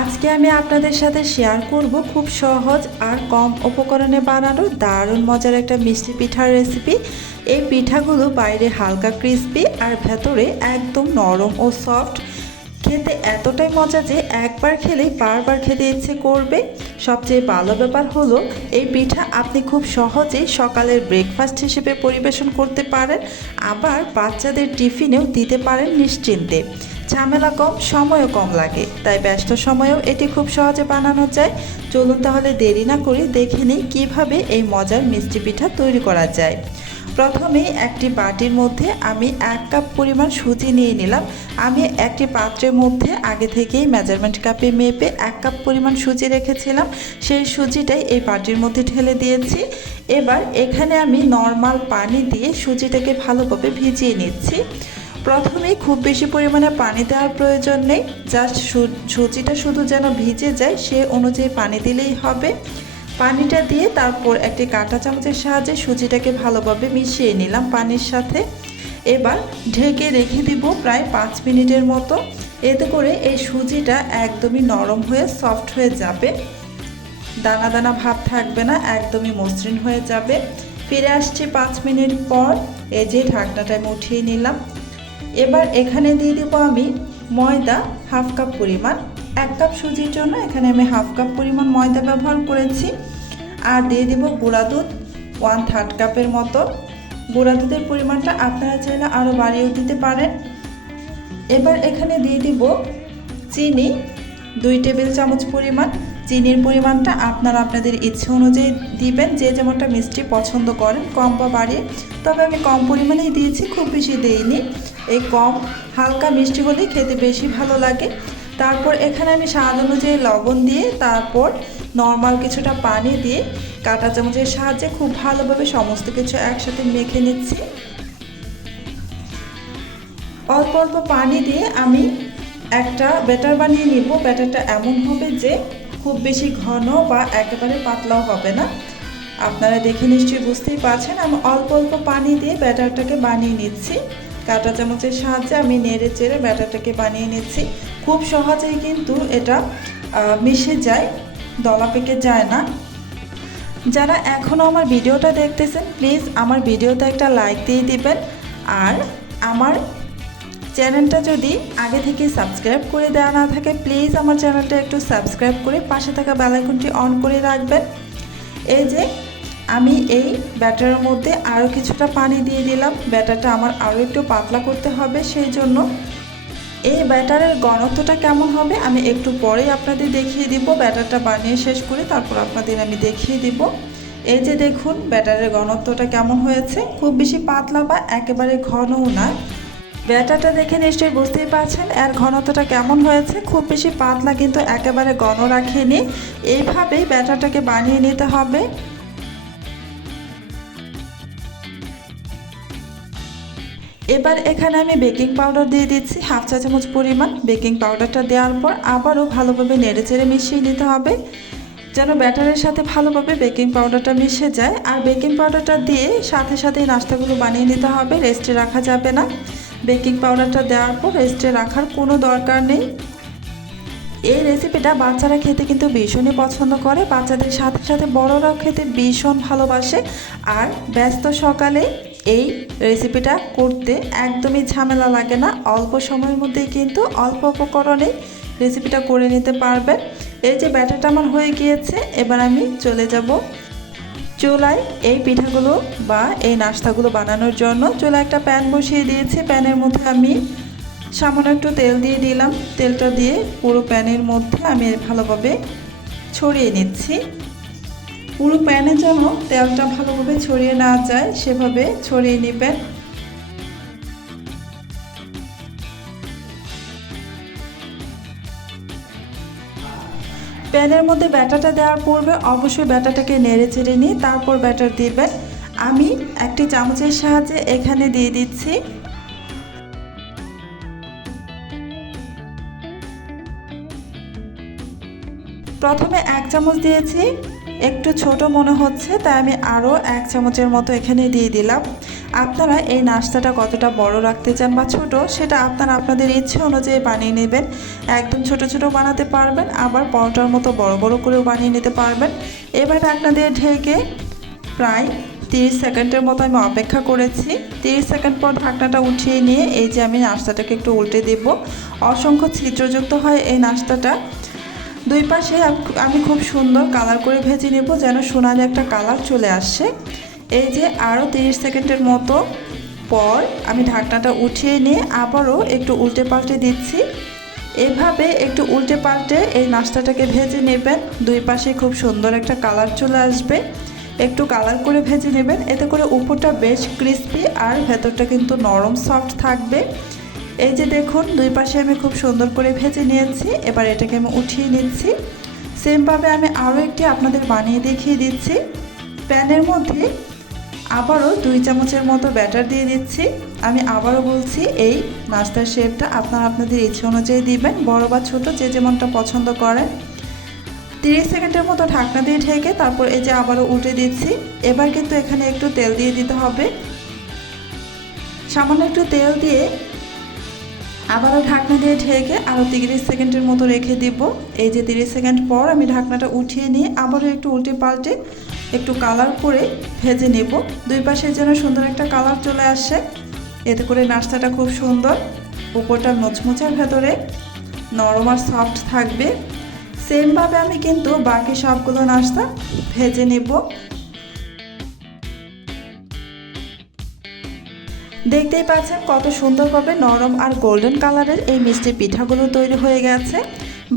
আজকে আমি আপনাদের সাথে শেয়ার করব খুব সহজ আর কম উপকরণে বানানো দারুণ মজার একটা মিষ্টি পিঠার রেসিপি। এই পিঠাগুলো বাইরে হালকা ক্রিস্পি আর ভেতরে একদম নরম ও সফট। খেতে এতটাই মজা যে একবার খেলেই বারবার খেতে ইচ্ছে করবে। সবচেয়ে ভালো ব্যাপার হলো এই পিঠা আপনি খুব সহজেই সকালের ব্রেকফাস্ট হিসেবে পরিবেশন করতে পারেন, আবার বাচ্চাদের টিফিনেও দিতে পারেন নিশ্চিন্তে। ঝামেলা কম, সময়ও কম লাগে, তাই ব্যস্ত সময়েও এটি খুব সহজে বানানো যায়। চলুন তাহলে দেরি না করে দেখে নিই কীভাবে এই মজার মিষ্টি পিঠা তৈরি করা যায়। প্রথমেই একটি বাটির মধ্যে আমি 1 কাপ পরিমাণ সুজি নিয়ে নিলাম। আমি একটি পাত্রের মধ্যে আগে থেকেই মেজারমেন্ট কাপে মেপে 1 কাপ পরিমাণ সুজি রেখেছিলাম, সেই সুজিটাই এই বাটির মধ্যে ঢেলে দিয়েছি। এবার এখানে আমি নর্মাল পানি দিয়ে সুজিটাকে ভালোভাবে ভিজিয়ে নিচ্ছি। প্রথমে খুব বেশি পরিমাণে পানি দেওয়ার প্রয়োজন নেই, জাস্ট সুজিটা শুধু যেন ভিজে যায় সে অনুযায়ী পানি দিলেই হবে। পানিটা দিয়ে তারপর একটি কাঁটা চামচের সাহায্যে সুজিটাকে ভালোভাবে মিশিয়ে নিলাম পানির সাথে। এবার ঢেকে রেখে দিব প্রায় 5 মিনিটের মতো। এতে করে এই সুজিটা একদমই নরম হয়ে সফট হয়ে যাবে, দানা দানা ভাব থাকবে না, একদমই মসৃণ হয়ে যাবে। ফিরে আসছি 5 মিনিট পর। এই যে ঢাকনাটা আমি উঠিয়ে নিলাম। এবার এখানে দিয়ে দেবো আমি ময়দা হাফ কাপ পরিমাণ। 1 কাপ সুজির জন্য এখানে আমি হাফ কাপ পরিমাণ ময়দা ব্যবহার করেছি। আর দিয়ে দেবো গুঁড়া দুধ 1/3 কাপের মতো। গুঁড়া দুধের পরিমাণটা আপনারা চাইলে আরও বাড়িয়েও দিতে পারেন। এবার এখানে দিয়ে দিব চিনি 2 টেবিল চামচ পরিমাণ। চিনির পরিমাণটা আপনারা আপনাদের ইচ্ছে অনুযায়ী দিবেন, যে যেমনটা মিষ্টি পছন্দ করেন কম বা বাড়িয়ে। তবে আমি কম পরিমাণেই দিয়েছি, খুব বেশি দেইনি। এই কম হালকা মিষ্টি হলেই খেতে বেশি ভালো লাগে। তারপর এখানে আমি স্বাদ অনুযায়ী লবণ দিয়ে তারপর নর্মাল কিছুটা পানি দিয়ে কাঁটা চামচের সাহায্যে খুব ভালোভাবে সমস্ত কিছু একসাথে মেখে নিচ্ছি। অল্প অল্প পানি দিয়ে আমি একটা ব্যাটার বানিয়ে নিব। ব্যাটারটা এমন হবে যে খুব বেশি ঘন বা একেবারে পাতলাও হবে না। আপনারা দেখে নিশ্চয়ই বুঝতেই পারছেন, আমি অল্প অল্প পানি দিয়ে ব্যাটারটাকে বানিয়ে নিচ্ছি। কাঁটা চামচের সাহায্যে আমি নেড়ে চেড়ে ব্যাটারটাকে বানিয়ে নিচ্ছি। খুব সহজেই কিন্তু এটা মিশে যায়, দলা পেকে যায় না। যারা এখনও আমার ভিডিওটা দেখতেছেন প্লিজ আমার ভিডিওতে একটা লাইক দিয়ে দিবেন। আর আমার চ্যানেলটা যদি আগে থেকে সাবস্ক্রাইব করে দেওয়া না থাকে প্লিজ আমার চ্যানেলটা একটু সাবস্ক্রাইব করে পাশে থাকা বেল আইকনটি অন করে রাখবেন। এই যে আমি এই ব্যাটারের মধ্যে আরও কিছুটা পানি দিয়ে দিলাম। ব্যাটারটা আমার আরও একটু পাতলা করতে হবে, সেই জন্য এই ব্যাটারের ঘনত্বটা কেমন হবে আমি একটু পরেই আপনাদের দেখিয়ে দিব। ব্যাটারটা বানিয়ে শেষ করে তারপর আপনাদের আমি দেখিয়ে দিব। এই যে দেখুন ব্যাটারের ঘনত্বটা কেমন হয়েছে, খুব বেশি পাতলা বা একেবারে ঘনও না। ব্যাটারটা দেখে নিশ্চয়ই বুঝতেই পারছেন এর ঘনত্বটা কেমন হয়েছে। খুব বেশি পাতলা কিন্তু একেবারে ঘন রাখিনি। এইভাবেই ব্যাটারটাকে বানিয়ে নিতে হবে। এবার এখানে আমি বেকিং পাউডার দিয়ে দিচ্ছি হাফ চা চামচ পরিমাণ। বেকিং পাউডারটা দেওয়ার পর আবারও ভালোভাবে নেড়েচেড়ে মিশিয়ে নিতে হবে, যেন ব্যাটারের সাথে ভালোভাবে বেকিং পাউডারটা মিশে যায়। আর বেকিং পাউডারটা দিয়ে সাথে সাথেই নাস্তাগুলো বানিয়ে নিতে হবে, রেস্টে রাখা যাবে না। বেকিং পাউডারটা দেওয়ার পর রেস্টে রাখার কোনো দরকার নেই। এই রেসিপিটা বাচ্চারা খেতে কিন্তু ভীষণই পছন্দ করে, বাচ্চাদের সাথে সাথে বড়রাও খেতে ভীষণ ভালোবাসে। আর ব্যস্ত সকালে এই রেসিপিটা করতে একদমই ঝামেলা লাগে না, অল্প সময়ের মধ্যেই কিন্তু অল্প উপকরণে রেসিপিটা করে নিতে পারবেন। এই যে ব্যাটারটা আমার হয়ে গিয়েছে, এবার আমি চলে যাব চুলায় এই পিঠাগুলো বা এই নাস্তাগুলো বানানোর জন্য। চুলায় একটা প্যান বসিয়ে দিয়েছি, প্যানের মধ্যে আমি সামান্য একটু তেল দিয়ে দিলাম। তেলটা দিয়ে পুরো প্যানের মধ্যে আমি ভালোভাবে ছড়িয়ে নিচ্ছি। পুরো প্যানে যেন তেলটা ভালোভাবে ছড়িয়ে না যায় সেভাবে ছড়িয়ে নেবেন। প্যানের মধ্যে ব্যাটারটা দেওয়ার পূর্বে অবশ্যই ব্যাটারটাকে নেড়ে চেড়ে নিয়ে তারপর ব্যাটার দিবেন। আমি একটি চামচের সাহায্যে এখানে দিয়ে দিচ্ছি প্রথমে 1 চামচ দিয়েছি, একটু ছোট মনে হচ্ছে তাই আমি আরও 1 চামচের মতো এখানে দিয়ে দিলাম। আপনারা এই নাস্তাটা কতটা বড় রাখতে চান বা ছোট, সেটা আপনারা আপনাদের ইচ্ছে অনুযায়ী বানিয়ে নেবেন। একদম ছোট ছোট বানাতে পারবেন, আবার পরোটার মতো বড় বড় করেও বানিয়ে নিতে পারবেন। এবার ঢাকনা দিয়ে ঢেকে প্রায় 30 সেকেন্ডের মতো আমি অপেক্ষা করেছি। 30 সেকেন্ড পর ঢাকনাটা উঠিয়ে নিয়ে এই যে আমি নাস্তাটাকে একটু উল্টে দেব। অসংখ্য ছিদ্রযুক্ত হয় এই নাস্তাটা। দুই পাশে আমি খুব সুন্দর কালার করে ভেজে নেব, যেন সোনালি একটা কালার চলে আসে। এই যে আরও 30 সেকেন্ডের মতো পর আমি ঢাকনাটা উঠিয়ে নিয়ে আবারও একটু উল্টে পাল্টে দিচ্ছি। এভাবে একটু উল্টে পাল্টে এই নাস্তাটাকে ভেজে নেবেন। দুই পাশে খুব সুন্দর একটা কালার চলে আসবে। একটু কালার করে ভেজে নেবেন, এতে করে উপরটা বেশ ক্রিস্পি আর ভেতরটা কিন্তু নরম সফট থাকবে। এই যে দেখুন, দুই পাশে আমি খুব সুন্দর করে ভেজে নিয়েছি। এবার এটাকে আমি উঠিয়ে নিচ্ছি। সেমভাবে আমি আরও একটি আপনাদের বানিয়ে দেখিয়ে দিচ্ছি। প্যানের মধ্যে আবারও 2 চামচের মতো ব্যাটার দিয়ে দিচ্ছি। আমি আবারও বলছি, এই নাস্তার শেপটা আপনারা আপনাদের ইচ্ছে অনুযায়ী দিবেন, বড় বা ছোট যে যেমনটা পছন্দ করেন। 30 সেকেন্ডের মতো ঢাকনা দিয়ে ঢেকে তারপর এই যে আবারও উল্টে দিচ্ছি। এবার কিন্তু এখানে একটু তেল দিয়ে দিতে হবে। সামান্য একটু তেল দিয়ে আবারও ঢাকনা দিয়ে ঢেকে আরও 30 সেকেন্ডের মতো রেখে দিব। এই যে 30 সেকেন্ড পর আমি ঢাকনাটা উঠিয়ে নিয়ে আবারও একটু উল্টে পাল্টে একটু কালার করে ভেজে নেব। দুই পাশে যেন সুন্দর একটা কালার চলে আসে, এতে করে নাস্তাটা খুব সুন্দর, উপরটা মুচমুচের ভেতরে নরম আর সফট থাকবে। সেমভাবে আমি কিন্তু বাকি সবগুলো নাস্তা ভেজে নেব। দেখতেই পাচ্ছেন কত সুন্দরভাবে নরম আর গোল্ডেন কালারের এই মিষ্টি পিঠাগুলো তৈরি হয়ে গেছে।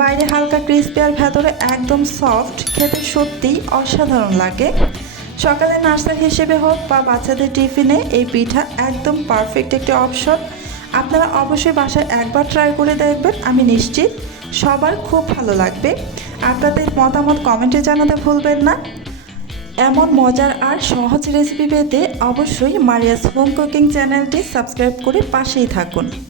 বাইরে হালকা ক্রিস্পি আর ভেতরে একদম সফট, খেতে সত্যিই অসাধারণ লাগে। সকালের নাস্তা হিসেবে হোক বা বাচ্চাদের টিফিনে এই পিঠা একদম পারফেক্ট একটি অপশন। আপনারা অবশ্যই বাসায় একবার ট্রাই করে দেখবেন, আমি নিশ্চিত সবার খুব ভালো লাগবে। আপনাদের মতামত কমেন্টে জানাতে ভুলবেন না। এমন মজার আর সহজ রেসিপি পেতে অবশ্যই মারিয়াস হোম কুকিং চ্যানেলটি সাবস্ক্রাইব করে পাশেই থাকুন।